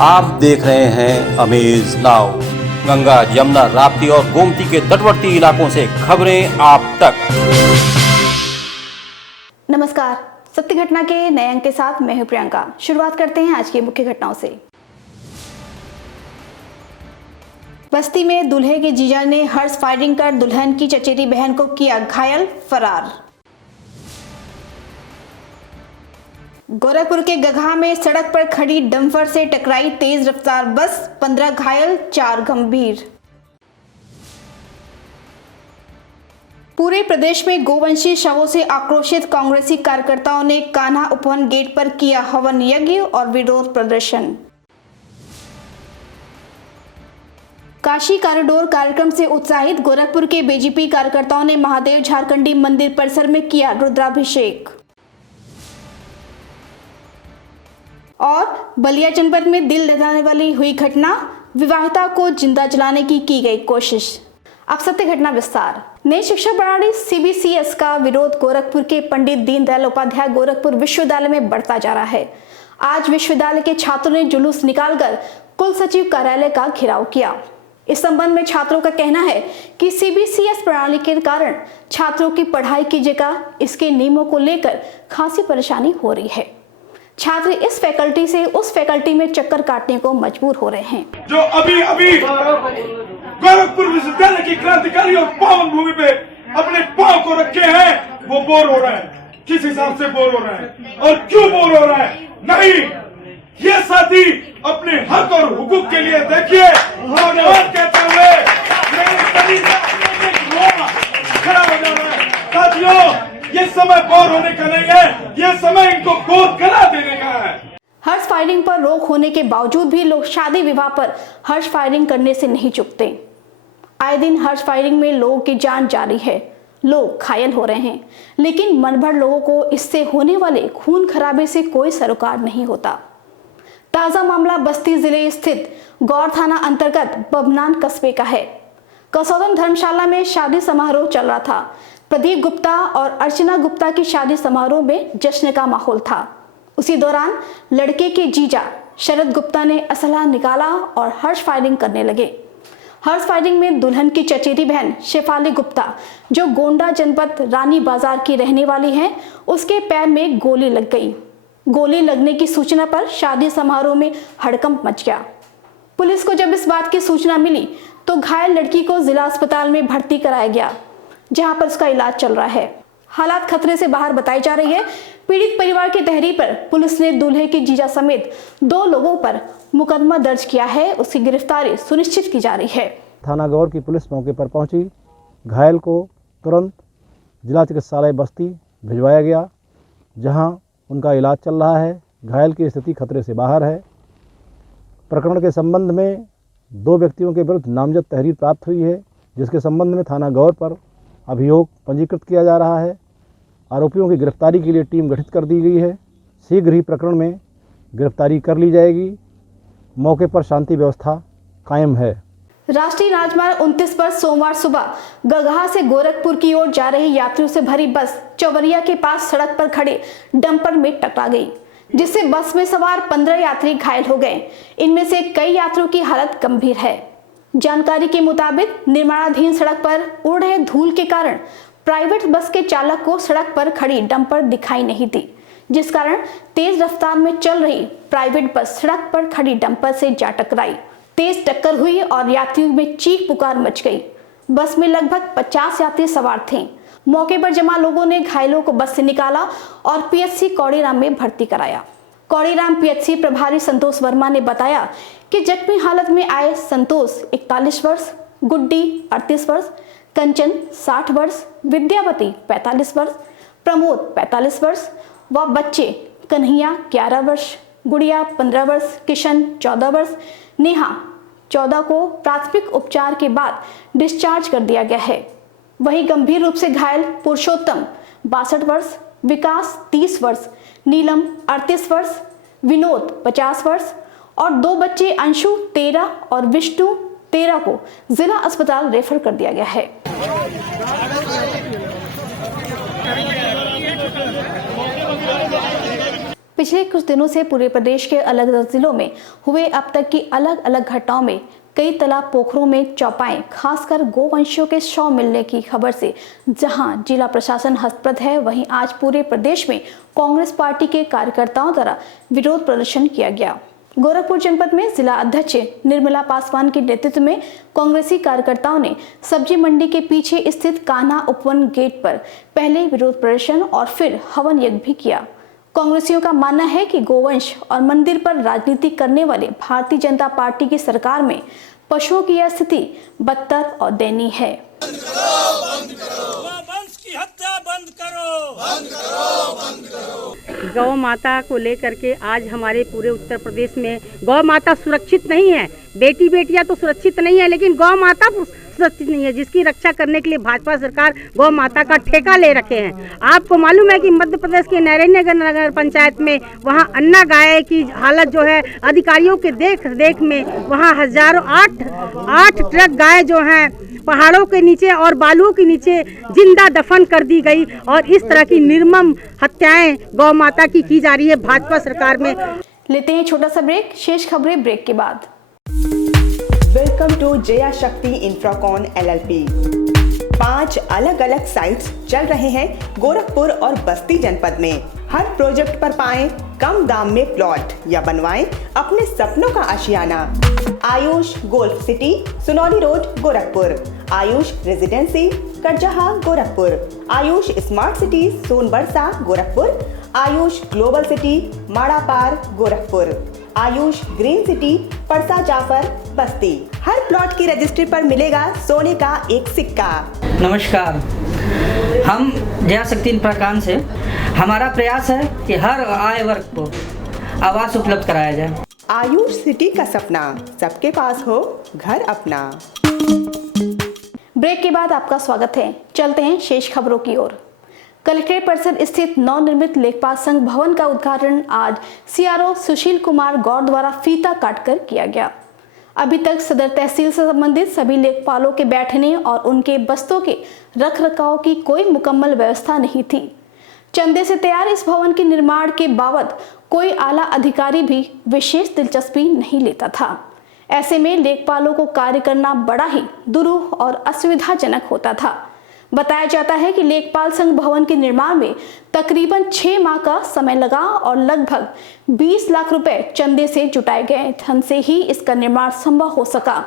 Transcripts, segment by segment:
आप देख रहे हैं अमेज नाउ। गंगा, यमुना, राप्ती और गोमती के तटवर्ती इलाकों से खबरें आप तक। नमस्कार, सत्य घटना के नए अंक के साथ मैं हूं प्रियंका। शुरुआत करते हैं आज की मुख्य घटनाओं से। बस्ती में दूल्हे के जीजा ने हर्ष फायरिंग कर दुल्हन की चचेरी बहन को किया घायल, फरार। गोरखपुर के गगहा में सड़क पर खड़ी डंपर से टकराई तेज रफ्तार बस, 15 घायल, 4 गंभीर। पूरे प्रदेश में गोवंशीय शवों से आक्रोशित कांग्रेसी कार्यकर्ताओं ने कान्हा उपवन गेट पर किया हवन यज्ञ और विरोध प्रदर्शन। काशी कॉरिडोर कार्यक्रम से उत्साहित गोरखपुर के बीजेपी कार्यकर्ताओं ने महादेव झारखंडी मंदिर परिसर में किया रुद्राभिषेक। और बलिया जनपद में दिल दहलाने वाली हुई घटना, विवाहिता को जिंदा जलाने की गई कोशिश। अब सत्य घटना विस्तार। नई शिक्षा प्रणाली सीबीसीएस का विरोध गोरखपुर के पंडित दीनदयाल उपाध्याय गोरखपुर विश्वविद्यालय में बढ़ता जा रहा है। आज विश्वविद्यालय के छात्रों ने जुलूस निकालकर कुल सचिव कार्यालय का घेराव किया। इस संबंध में छात्रों का कहना है कि सीबीसीएस प्रणाली के कारण छात्रों की पढ़ाई की जगह इसके नियमों को लेकर खासी परेशानी हो रही है। छात्र इस फैकल्टी से उस फैकल्टी में चक्कर काटने को मजबूर हो रहे हैं। जो अभी अभी गोरखपुर विश्वविद्यालय की क्रांतिकारी और पावन भूमि पे अपने पांव को रखे हैं, वो बोर हो रहा है। किस हिसाब से बोर हो रहा है और क्यों बोर हो रहा है? नहीं, ये साथी अपने हक और हुकूक के लिए देखिए धन्यवाद कहते हुए खड़ा हो जा रहा है। साथियों, ये समय बोर होने का नहीं है, ये समय इनको गोद करा देने का है। हर्ष फायरिंग पर रोक होने के बावजूद भी लोग शादी विवाह पर हर्ष फायरिंग करने से नहीं चूकते। आए दिन हर्ष फायरिंग में लोगों की जान जा रही है, लोग घायल हो रहे हैं, लेकिन मन भर लोगों को इससे होने वाले खून खराबे से कोई सरोकार नहीं होता। ताजा मामला बस्ती जिले स्थित गौर थाना अंतर्गत बभनान कस्बे का है। कसौदन धर्मशाला में शादी समारोह चल रहा था। प्रदीप गुप्ता और अर्चना गुप्ता की शादी समारोह में जश्न का माहौल था। उसी दौरान लड़के के जीजा शरद गुप्ता ने असलहा निकाला और हर्ष फायरिंग करने लगे। हर्ष फायरिंग में दुल्हन की चचेरी बहन शेफाली गुप्ता, जो गोंडा जनपद रानी बाजार की रहने वाली है, उसके पैर में गोली लग गई। गोली लगने की सूचना पर शादी समारोह में हड़कंप मच गया। पुलिस को जब इस बात की सूचना मिली तो घायल लड़की को जिला अस्पताल में भर्ती कराया गया, जहां पर उसका इलाज चल रहा है। हालात खतरे से बाहर बताई जा रही है। पीड़ित परिवार की तहरीर पर पुलिस ने दूल्हे की जीजा समेत 2 लोगों पर मुकदमा दर्ज किया है। उसकी गिरफ्तारी सुनिश्चित की जा रही है। थाना गौर की पुलिस मौके पर पहुंची। घायल को तुरंत जिला चिकित्सालय बस्ती भिजवाया गया, जहां उनका इलाज चल रहा है। घायल की स्थिति खतरे से बाहर है। प्रकरण के संबंध में 2 व्यक्तियों के विरुद्ध नामजद तहरीर प्राप्त हुई है, जिसके संबंध में थाना गौर पर अभियोग पंजीकृत किया जा रहा है। आरोपियों की गिरफ्तारी के लिए टीम गठित कर दी गई है। शीघ्र ही प्रकरण में गिरफ्तारी कर ली जाएगी। मौके पर शांति व्यवस्था कायम है। राष्ट्रीय राजमार्ग 29 पर सोमवार सुबह गगहा से गोरखपुर की ओर जा रही यात्रियों से भरी बस चौवरिया के पास सड़क पर खड़े डंपर में टकरा गई, जिससे बस में सवार 15 यात्री घायल हो गए। इनमें से कई यात्रियों की हालत गंभीर है। जानकारी के मुताबिक निर्माणाधीन सड़क पर उड़ रहे धूल के कारण प्राइवेट बस के चालक को सड़क पर खड़ी डंपर दिखाई नहीं दी, जिस कारण तेज रफ्तार में चल रही प्राइवेट बस सड़क पर खड़ी डंपर से जा टकराई। तेज टक्कर हुई और यात्रियों में चीख पुकार मच गई। बस में लगभग 50 यात्री सवार थे। मौके पर जमा लोगों ने घायलों को बस से निकाला और पीएचसी कौड़ीराम में भर्ती कराया। कौड़ीराम पीएचसी प्रभारी संतोष वर्मा ने बताया कि जख्मी हालत में आए संतोष 41 वर्ष, गुड्डी 38 वर्ष, कंचन 60 वर्ष, विद्यावती 45 वर्ष, प्रमोद 45 वर्ष व बच्चे कन्हैया 11 वर्ष, गुड़िया 15 वर्ष, किशन 14 वर्ष, नेहा 14 को प्राथमिक उपचार के बाद डिस्चार्ज कर दिया गया है। वहीं गंभीर रूप से घायल पुरुषोत्तम 62 वर्ष, विकास 30 वर्ष, नीलम 38 वर्ष, विनोद 50 वर्ष और 2 बच्चे अंशु 13 और विष्णु 13 को जिला अस्पताल रेफर कर दिया गया है। पिछले कुछ दिनों से पूरे प्रदेश के अलग अलग जिलों में हुए अब तक की अलग अलग घटनाओं में कई तालाब पोखरों में चौपाएं, खासकर गोवंशियों के शव मिलने की खबर से जहां जिला प्रशासन हस्तप्रद है, वहीं आज पूरे प्रदेश में कांग्रेस पार्टी के कार्यकर्ताओं द्वारा विरोध प्रदर्शन किया गया। गोरखपुर जनपद में जिला अध्यक्ष निर्मला पासवान के नेतृत्व में कांग्रेसी कार्यकर्ताओं ने सब्जी मंडी के पीछे स्थित कान्हा उपवन गेट पर पहले विरोध प्रदर्शन और फिर हवन यज्ञ भी किया। कांग्रेसियों का मानना है कि गोवंश और मंदिर पर राजनीति करने वाले भारतीय जनता पार्टी की सरकार में पशुओं की यह स्थिति बदतर और दयनीय है। गोवंश की हत्या बंद करो। गौ माता को लेकर के आज हमारे पूरे उत्तर प्रदेश में गौ माता सुरक्षित नहीं है। बेटियां तो सुरक्षित नहीं है, लेकिन गौ माता सुरक्षित नहीं है, जिसकी रक्षा करने के लिए भाजपा सरकार गौ माता का ठेका ले रखे हैं। आपको मालूम है कि मध्य प्रदेश के नरेंद्र नगर पंचायत में वहां अन्ना गाय की हालत जो है, अधिकारियों के देख में वहां हजारों 8 ट्रक गाय जो हैं पहाड़ों के नीचे और बालुओं के नीचे जिंदा दफन कर दी गई और इस तरह की निर्मम हत्याएं गौ माता की जा रही है भाजपा सरकार में। लेते हैं छोटा सा ब्रेक, शेष खबरें ब्रेक के बाद। वेलकम टू जया शक्ति इंफ्राकॉन LLP। 5 अलग अलग साइट्स चल रहे हैं गोरखपुर और बस्ती जनपद में। हर प्रोजेक्ट पर पाएं कम दाम में प्लॉट या बनवाएं अपने सपनों का आशियाना। Ayush golf city, Sunauli road, Gorakhpur. Ayush residency, Karjaha, Gorakhpur. Ayush smart city, Sonbarsa, Gorakhpur. Ayush global city, Madapar, Gorakhpur. Ayush green city, Parsa Jafar, Basti. हर प्लॉट की रजिस्ट्री पर मिलेगा सोने का एक सिक्का। नमस्कार, हम जया शक्ति इंफ्राकॉन से हमारा प्रयास है कि हर आय वर्ग को आवास उपलब्ध कराया जाए। आयुष सिटी का सपना, सबके पास हो घर अपना। ब्रेक के बाद आपका स्वागत है। चलते हैं शेष खबरों की ओर। कलेक्ट्रेट परिसर स्थित नवनिर्मित लेखपाल संघ भवन का उद्घाटन आज CRO सुशील कुमार गौड़ द्वारा फीता काटकर किया गया। अभी तक सदर तहसील से संबंधित सभी लेखपालों के बैठने और उनके बस्तों के रखरखाव की कोई मुकम्मल व्यवस्था नहीं थी। चंदे से तैयार इस भवन के निर्माण के बाबत कोई आला अधिकारी भी विशेष दिलचस्पी नहीं लेता था। ऐसे में लेखपालों को कार्य करना बड़ा ही दुरूह और असुविधाजनक होता था। बताया जाता है कि लेखपाल संघ भवन के निर्माण में तकरीबन 6 माह का समय लगा और लगभग 20 लाख रुपए चंदे से जुटाए गए धन से ही इसका निर्माण संभव हो सका।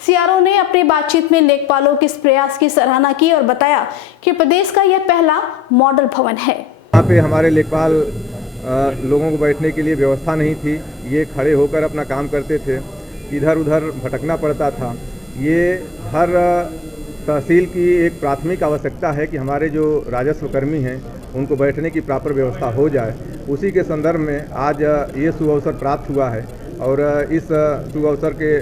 CRO ने अपनी बातचीत में लेखपालों के इस प्रयास की सराहना की और बताया कि प्रदेश का यह पहला मॉडल भवन है। यहाँ पे हमारे लेखपाल लोगों को बैठने के लिए व्यवस्था नहीं थी। ये खड़े होकर अपना काम करते थे, इधर उधर भटकना पड़ता था। ये हर तहसील की एक प्राथमिक आवश्यकता है कि हमारे जो राजस्व कर्मी हैं उनको बैठने की प्रॉपर व्यवस्था हो जाए। उसी के संदर्भ में आज ये शुभ अवसर प्राप्त हुआ है और इस शुभ अवसर के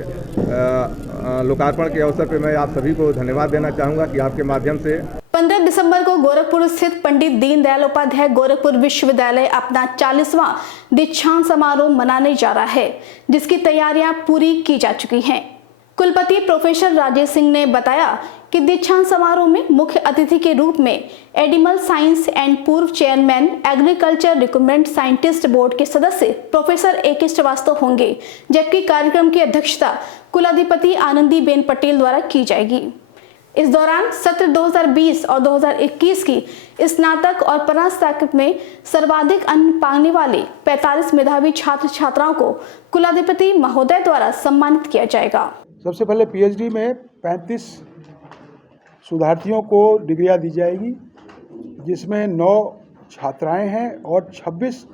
लोकार्पण के अवसर पर मैं आप सभी को धन्यवाद देना चाहूँगा कि आपके माध्यम से 15 दिसंबर को गोरखपुर स्थित पंडित दीनदयाल उपाध्याय गोरखपुर विश्वविद्यालय अपना 40वां दीक्षांत समारोह मनाने जा रहा है, जिसकी तैयारियां पूरी की जा चुकी हैं। कुलपति प्रोफेसर राजेश सिंह ने बताया कि दीक्षांत समारोह में मुख्य अतिथि के रूप में एनिमल साइंस एंड पूर्व chairman agriculture recruitment scientist board के सदस्य प्रोफेसर AK श्रीवास्तव होंगे, जबकि कार्यक्रम की अध्यक्षता कुलाधिपति आनंदीबेन पटेल द्वारा की जाएगी। इस दौरान सत्र 2020 और 2021 की स्नातक और परास्नातक में सर्वाधिक अंक पाने वाले 45 मेधावी छात्र छात्राओं को कुलाधिपति महोदय द्वारा सम्मानित किया जाएगा। सबसे पहले PhD में 35 शोधार्थियों को डिग्रियां दी जाएगी, जिसमें 9 छात्राएं हैं और 26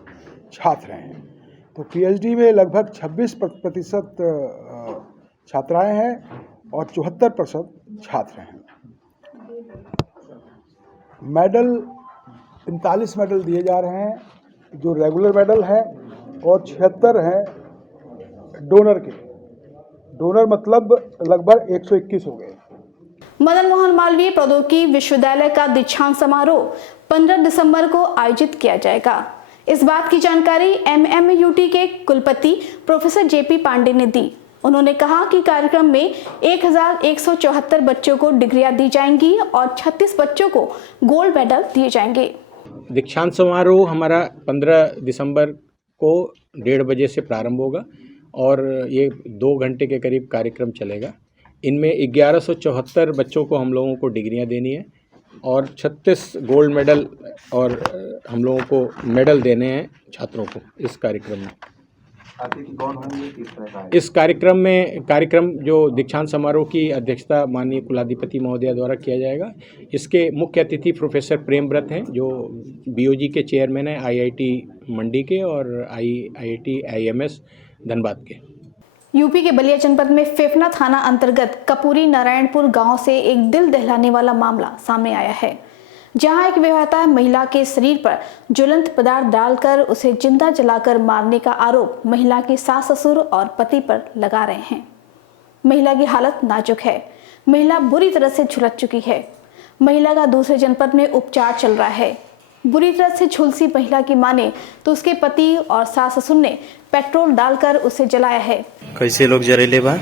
छात्र हैं। तो PhD में लगभग 26% छात्राएं हैं और 74% छात्र हैं। मेडल 45 मेडल दिए जा रहे हैं, जो रेगुलर मेडल हैं, और 76 हैं डोनर के। डोनर मतलब लगभग 121 हो गए। मदन मोहन मालवीय प्रौद्योगिकी विश्वविद्यालय का दीक्षांत समारोह 15 दिसंबर को आयोजित किया जाएगा। इस बात की जानकारी MMUT के कुलपति प्रोफेसर JP पांडे ने दी। उन्होंने कहा कि कार्यक्रम में 1174 बच्चों को डिग्रियां दी जाएंगी और 36 बच्चों को गोल्ड मेडल दिए जाएंगे। दीक्षांत समारोह हमारा 15 दिसंबर को 1:30 बजे से प्रारंभ होगा और ये 2 घंटे के करीब कार्यक्रम चलेगा। इनमें 1174 बच्चों को हम लोगों को डिग्रियां देनी है और 36 गोल्ड मेडल और हम लोगों को मेडल देने हैं छात्रों को इस कार्यक्रम में। इस कार्यक्रम जो दीक्षांत समारोह की अध्यक्षता माननीय कुलाधिपति महोदया द्वारा किया जाएगा। इसके मुख्य अतिथि प्रोफेसर प्रेमव्रत हैं जो बीओजी के चेयरमैन हैं आईआईटी मंडी के और आईआईटी आईएमएस धनबाद के। यूपी के बलिया जनपद में फेफना थाना अंतर्गत कपूरी नारायणपुर गांव से एक दिल दहलाने वाला मामला सामने आया है, जहां एक विवाहिता महिला के शरीर पर ज्वलंत पदार्थ डालकर उसे जिंदा जलाकर मारने का आरोप महिला के सास ससुर और पति पर लगा रहे हैं। महिला की हालत नाजुक है, महिला बुरी तरह से झुलस चुकी है। महिला का दूसरे जनपद में उपचार चल रहा है। बुरी तरह से झुलसी महिला की माने तो उसके पति और सास ससुर ने पेट्रोल डालकर उसे जलाया है। कैसे लोग जरेले बा?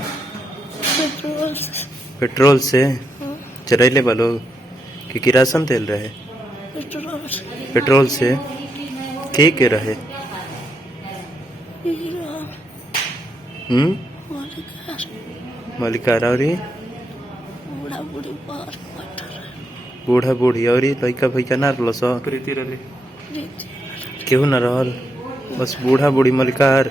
पेट्रोल से जरेले बा लोग कि किरासन तेल रहे? पेट्रोल से के रहे? मलिकार और बूढ़ा बूढ़ी और लड़का फैका ना रल केहू न रहल, बस बूढ़ा बूढ़ी मलिकार।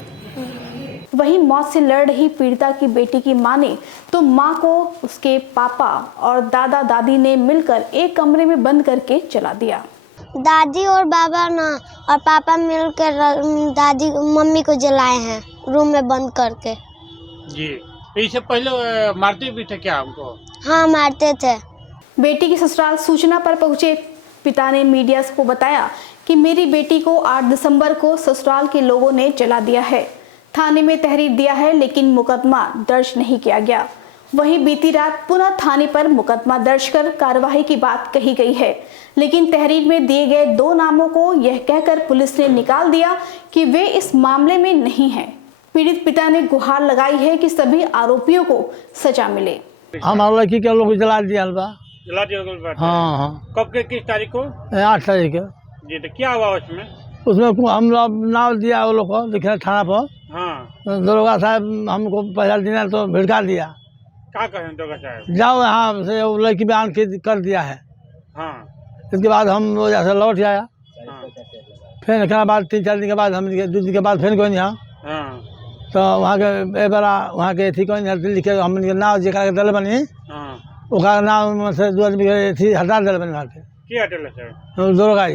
वहीं मौत से लड़ रही पीड़िता की बेटी की माने तो मां को उसके पापा और दादा दादी ने मिलकर एक कमरे में बंद करके जला दिया। दादी और बाबा ना और पापा मिलकर दादी मम्मी को जलाए हैं रूम में बंद करके। जी, इससे पहले मारते भी थे क्या हमको? हाँ, मारते थे। बेटी की ससुराल सूचना पर पहुंचे पिता ने मीडिया को बताया कि मेरी बेटी को 8 दिसंबर को ससुराल के लोगों ने जला दिया है। थाने में तहरीर दिया है लेकिन मुकदमा दर्ज नहीं किया गया। वहीं बीती रात पुनः थाने पर मुकदमा दर्ज कर कार्रवाई की बात कही गई है, लेकिन तहरीर में दिए गए 2 नामों को यह कहकर पुलिस ने निकाल दिया कि वे इस मामले में नहीं हैं। पीड़ित पिता ने गुहार लगाई है कि सभी आरोपियों को सजा मिले। हमारा लड़की के लोग जला दिया बा। जला दिया? हाँ। कब के किस तारीख को? 8 तारीख को। जी, तो क्या हुआ उसमें? उसमें हम लोग नाम दिया वो लोग को लिखे थाना पर। हाँ। दरोगा साहब हमको पहला दिन तो भिड़का दिया। क्या कहें दरोगा साहब? जाओ यहाँ से लड़की बयान कर दिया है। हाँ। इसके बाद हम लोग जैसे लौट आया। हाँ। फिर एक बाद 3-4 दिन के बाद हम 2 दिन के बाद फिर कोई यहाँ। हाँ। तो वहाँ के वहाँ के थी कोई लिखे हम नाव जरा दल बनी ओका नाम से 2 आदमी थी हटा दल बनी वहाँ के दरोगा।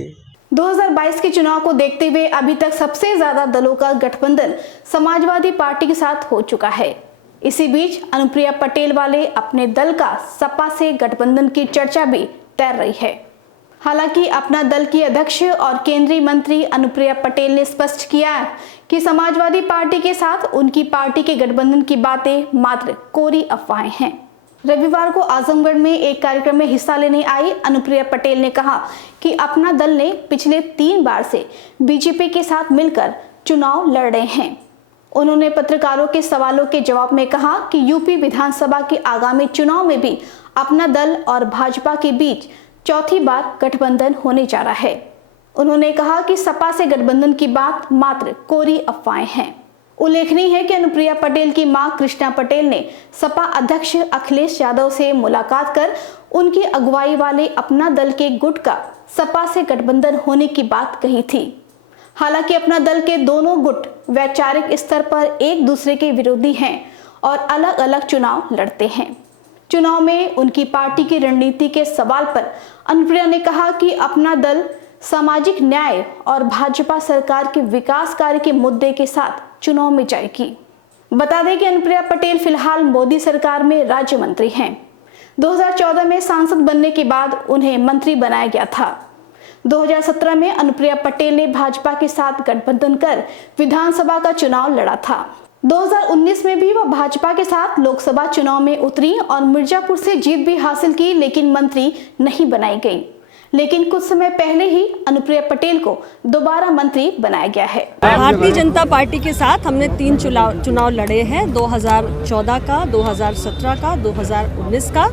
2022 के चुनाव को देखते हुए अभी तक सबसे ज्यादा दलों का गठबंधन समाजवादी पार्टी के साथ हो चुका है। इसी बीच अनुप्रिया पटेल वाले अपने दल का सपा से गठबंधन की चर्चा भी तैर रही है। हालांकि अपना दल की अध्यक्ष और केंद्रीय मंत्री अनुप्रिया पटेल ने स्पष्ट किया है कि समाजवादी पार्टी के साथ उनकी पार्टी के गठबंधन की बातें मात्र कोरी अफवाहें हैं। रविवार को आजमगढ़ में एक कार्यक्रम में हिस्सा लेने आई अनुप्रिया पटेल ने कहा कि अपना दल ने पिछले 3 बार से बीजेपी के साथ मिलकर चुनाव लड़ रहे हैं। उन्होंने पत्रकारों के सवालों के जवाब में कहा कि यूपी विधानसभा के आगामी चुनाव में भी अपना दल और भाजपा के बीच चौथी बार गठबंधन होने जा रहा है। उन्होंने कहा कि सपा से गठबंधन की बात मात्र कोरी अफवाहें हैं। उल्लेखनीय है कि अनुप्रिया पटेल की मां कृष्णा पटेल ने सपा अध्यक्ष अखिलेश यादव से मुलाकात कर उनकी अगुवाई वाले अपना दल के गुट का सपा से गठबंधन होने की बात कही थी। हालांकि अपना दल के दोनों गुट वैचारिक स्तर पर एक दूसरे के विरोधी हैं और अलग अलग चुनाव लड़ते हैं। चुनाव में उनकी पार्टी की रणनीति के सवाल पर अनुप्रिया ने कहा कि अपना दल सामाजिक न्याय और भाजपा सरकार के विकास कार्य के मुद्दे के साथ चुनाव में जाएगी। बता दें कि अनुप्रिया पटेल फिलहाल मोदी सरकार में राज्य मंत्री हैं। 2014 में सांसद बनने के बाद उन्हें मंत्री बनाया गया था। 2017 में अनुप्रिया पटेल ने भाजपा के साथ गठबंधन कर विधानसभा का चुनाव लड़ा था। 2019 में भी वह भाजपा के साथ लोकसभा चुनाव में उतरी और मिर्जापुर से जीत भी हासिल की, लेकिन मंत्री नहीं बनाई गई। लेकिन कुछ समय पहले ही अनुप्रिया पटेल को दोबारा मंत्री बनाया गया है। भारतीय जनता पार्टी के साथ हमने 3 चुनाव लड़े हैं, 2014 का, 2017 का, 2019 का,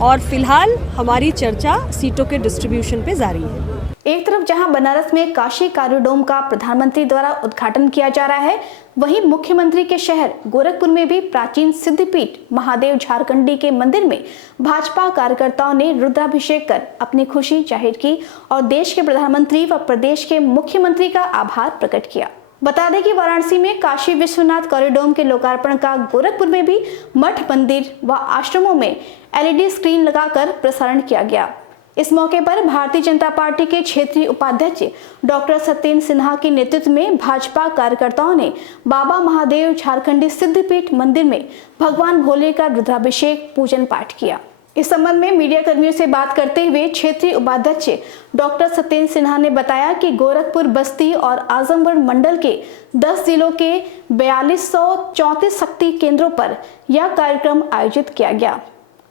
और फिलहाल हमारी चर्चा सीटों के डिस्ट्रीब्यूशन पे जारी है। एक तरफ जहां बनारस में काशी कॉरिडोर का प्रधानमंत्री द्वारा उद्घाटन किया जा रहा है, वहीं मुख्यमंत्री के शहर गोरखपुर में भी प्राचीन सिद्धपीठ महादेव झारखंडी के मंदिर में भाजपा कार्यकर्ताओं ने रुद्राभिषेक कर अपनी खुशी जाहिर की और देश के प्रधानमंत्री व प्रदेश के मुख्यमंत्री का आभार प्रकट किया। बता दें कि वाराणसी में काशी विश्वनाथ कॉरिडोर के लोकार्पण का गोरखपुर में भी मठ, मंदिर व आश्रमों में LED स्क्रीन लगाकर प्रसारण किया गया। इस मौके पर भारतीय जनता पार्टी के क्षेत्रीय उपाध्यक्ष डॉक्टर सत्येंद्र सिन्हा के नेतृत्व में भाजपा कार्यकर्ताओं ने बाबा महादेव झारखंडी सिद्धपीठ मंदिर में भगवान भोले का रुद्राभिषेक पूजन पाठ किया। इस संबंध में मीडिया कर्मियों से बात करते हुए क्षेत्रीय उपाध्यक्ष डॉक्टर सत्येंद्र सिन्हा ने बताया कि गोरखपुर, बस्ती और आजमगढ़ मंडल के 10 जिलों के 4234 शक्ति केंद्रों पर यह कार्यक्रम आयोजित किया गया।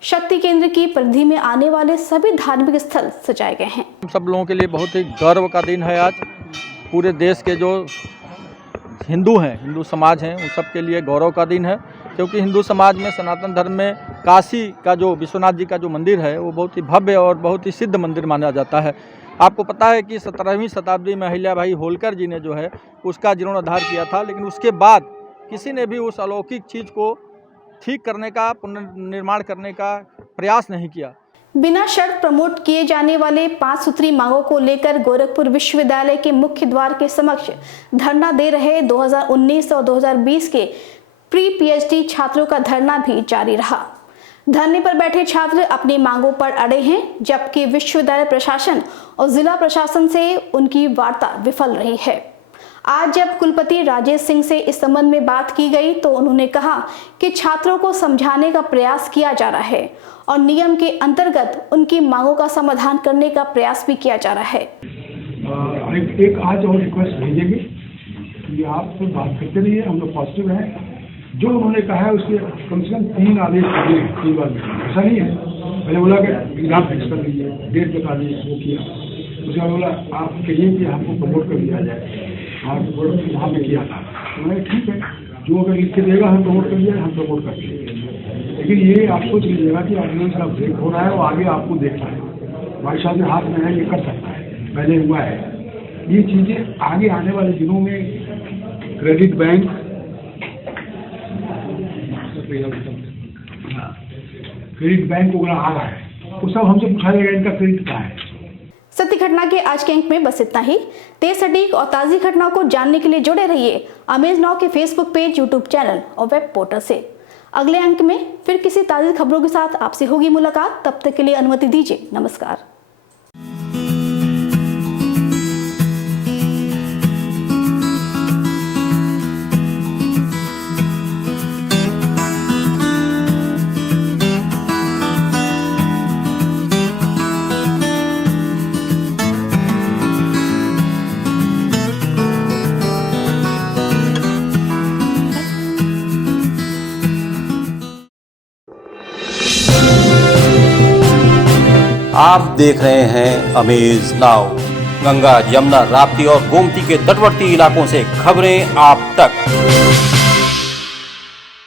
शक्ति केंद्र की परिधि में आने वाले सभी धार्मिक स्थल सजाए गए हैं। सब लोगों के लिए बहुत ही गर्व का दिन है आज। पूरे देश के जो हिंदू हैं, हिंदू समाज हैं, उन सब के लिए गौरव का दिन है, क्योंकि हिंदू समाज में, सनातन धर्म में काशी का जो विश्वनाथ जी का जो मंदिर है वो बहुत ही भव्य और बहुत ही सिद्ध मंदिर माना जाता है। आपको पता है कि 17वीं शताब्दी में अहिल्याबाई होलकर जी ने जो है उसका जीर्णोद्धार किया था, लेकिन उसके बाद किसी ने भी उस अलौकिक चीज़ को ठीक करने का, पुनर्निर्माण करने का प्रयास नहीं किया। बिना शर्त प्रमोट किए जाने वाले 5 सूत्री मांगों को लेकर गोरखपुर विश्वविद्यालय के मुख्य द्वार के समक्ष धरना दे रहे 2019 और 2020 के प्री PhD छात्रों का धरना भी जारी रहा। धरने पर बैठे छात्र अपनी मांगों पर अड़े हैं, जबकि विश्वविद्यालय प्रशासन और जिला प्रशासन से उनकी वार्ता विफल रही है। आज जब कुलपति राजेश सिंह से इस संबंध में बात की गई तो उन्होंने कहा कि छात्रों को समझाने का प्रयास किया जा रहा है और नियम के अंतर्गत उनकी मांगों का समाधान करने का प्रयास भी किया जा रहा है। एक आज और रिक्वेस्ट भेजेंगे कि आप बात करते रहिए, हम लोग पॉजिटिव हैं। जो उन्होंने कहा है उसके कम से कम 3 आदेश दिए, 3 बार ऐसा नहीं है। मैंने बोला कि एग्जाम फिक्स कर लीजिए, डेट बता दीजिए, वो किया। उसके बाद बोला आप कहिए कि हमको प्रमोट कर दिया जाए, वहाँ पे किया था। तो मैं ठीक है, जो अगर लिख के देगा हम प्रमोट कर दिया, हम प्रमोट कर देंगे। लेकिन ये आप सोच लीजिएगा कि एम्बुलेंस का ब्रेक हो रहा है और आगे आपको देखना है। भाई साहब के हाथ में है, ये कर सकता है, पहले हुआ है। ये चीज़ें आगे आने वाले दिनों में क्रेडिट बैंक, क्रेडिट बैंक वगैरह आ रहा है, वो सब हमसे पूछा जाएगा इनका क्रेडिट क्या है। सत्य घटना के आज के अंक में बस इतना ही। तेज, सटीक और ताज़ी घटनाओं को जानने के लिए जुड़े रहिए अमेज नाउ के फेसबुक पेज, यूट्यूब चैनल और वेब पोर्टल से। अगले अंक में फिर किसी ताज़ी खबरों के साथ आपसे होगी मुलाकात। तब तक के लिए अनुमति दीजिए। नमस्कार। आप देख रहे हैं अमेज नाउ। गंगा, यमुना, राप्ती और गोमती के तटवर्ती इलाकों से खबरें आप तक।